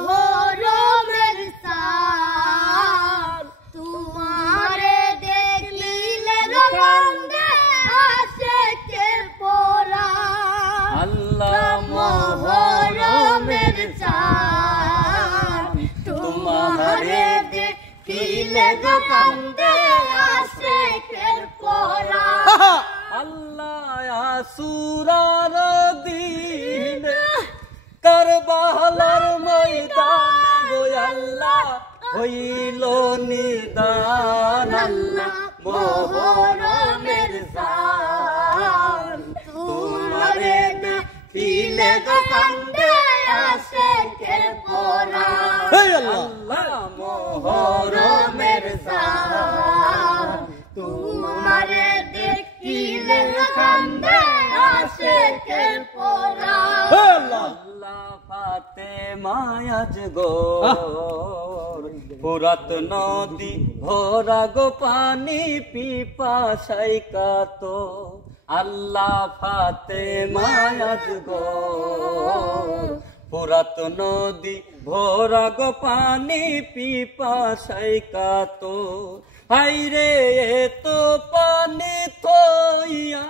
মোহরমের চাঁদ তোমারে দেখলিলে কান্দে আশিকের পরাণ। আল্লাহ মোহরমের চাঁদ তোমারে দেখলিলে কান্দে আশিকের পরাণ। আল্লাহ আসুরার দিনে কারবালার ময়দানে গো আল্লাহ হইল নিদান। আল্লাহ মোহরমের চাঁদ তোমারে দেখিলে কান্দে আশিকের পরাণ। আল্লাহ মোহরমের চাঁদ তোমারে দেখিলে কান্দে আশিকের পরাণ। আল্লাহ ফাতেমা আজ গো ফুরাত নদী ভরা গো পানি পিপাসাই কাতো। আল্লাহ ফাতেমা আজ গো ফুরাত নদী ভরা গো পানি পিপাসাই কাতো। হাইরে তো পানি থইয়া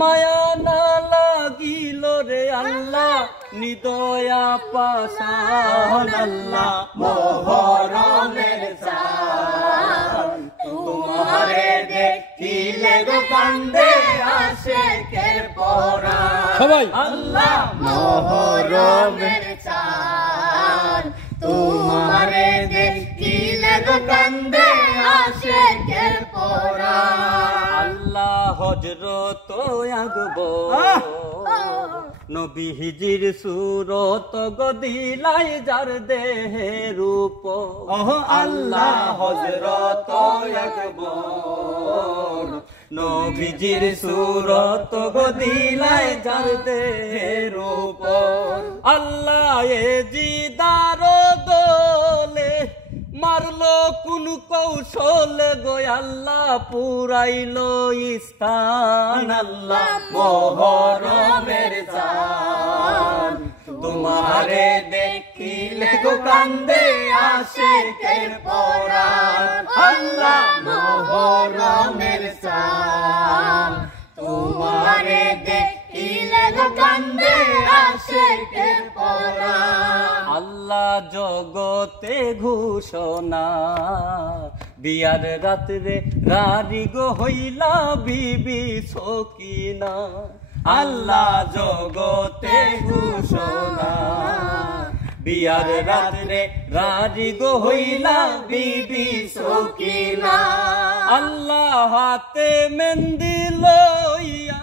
মায়া না লাগিল রে আল্লাহ নিদয়া পাশান। আল্লাহ মোহরমের চাঁদ তোমারে দেখিলে কান্দে আশিকের পরাণ। সবাই আল্লাহ মোহরমের চাঁদ তোমারে দেখিলে কান্দে আশিকের পরাণ। আল্লাহ হজরত আকবর নবী হিজির সুরত গদিলাই যার দেহে রূপ। আল্লাহ হজরত আকবর নবীজির সুরত গদিলাই যার দেহে রূপ। আল্লাহ এ জিদার দোলে মারলো কোন কৌশল গো আল্লাহ পুরাইলো স্থান। আল্লাহ মোহরমের চাঁদ তোমারে দেখিলে কান্দে আশিকের পরাণ। আল্লাহ মোহরমের চাঁদ তোমারে দেখিলে কান্দে আশিকের পরাণ। আল্লাহ জগতে ঘোষণা বিয়ার রাত্রে রারি গো হইলা বিবি সকিনা। আল্লাহ জগতে ঘোষণা বিয়ার রাত্রে রারি গো হইলা বিবি সকিনা। আল্লাহ হাতে মেহেন্দি লইয়া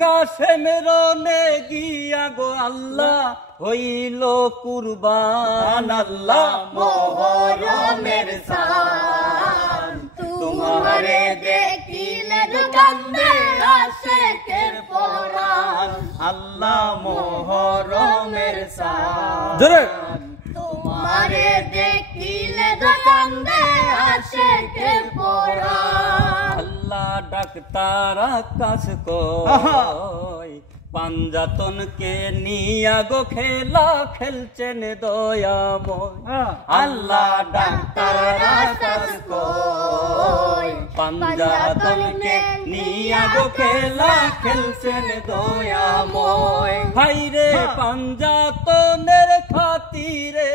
কাশেমের নে গিয়া গো আল্লাহ হইল কুরবান। আল্লাহ মোহরমের চাঁদ তোমারে দেখিলে কান্দে আশিকের পরাণ। আল্লাহ মোহরমের চাঁদ তোমারে দেখিলে কান্দে আশিকের পরাণ। আল্লাহ ডাক্তার আকাশ কই পাঞ্জাতনকে নিয়া গো খেলা খেলছেন দয়াময়। আল্লাহ ডাক্তার আকাশ কই পাঞ্জাতনকে নিয়া গো খেলা খেলছেন দয়াময়। হাইরে পাঞ্জাতনের খাতিরে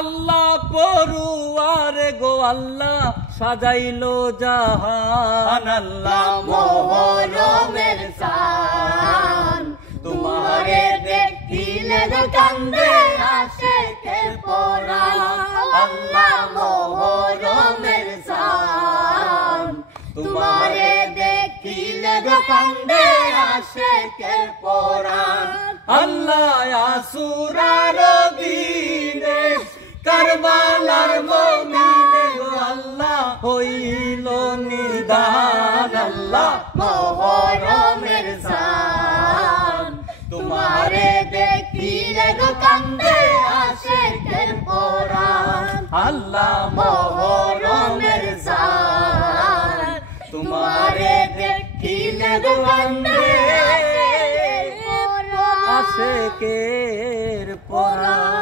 আল্লাহ পড়ুয়ার গো আল্লাহ সাজাইলো জাহান। আল্লাহ মোহরমের চাঁদ তোমারে দেখিলে কান্দে আশিকের পরাণ। আল্লাহ মোহরমের চাঁদ তোমারে দেখিলে কান্দে আশিকের পরাণ। আল্লাহ আসুরার দিনে কারবালার মমিনে গো আল্লাহ হইল নিদান। আল্লাহ মোহরমের চাঁদ তোমারে দেখিলে কান্দে আশিকের পরাণ। আল্লাহ মোহরমের চাঁদ তোমারে দেখিলে কান্দে আশেকের মোরা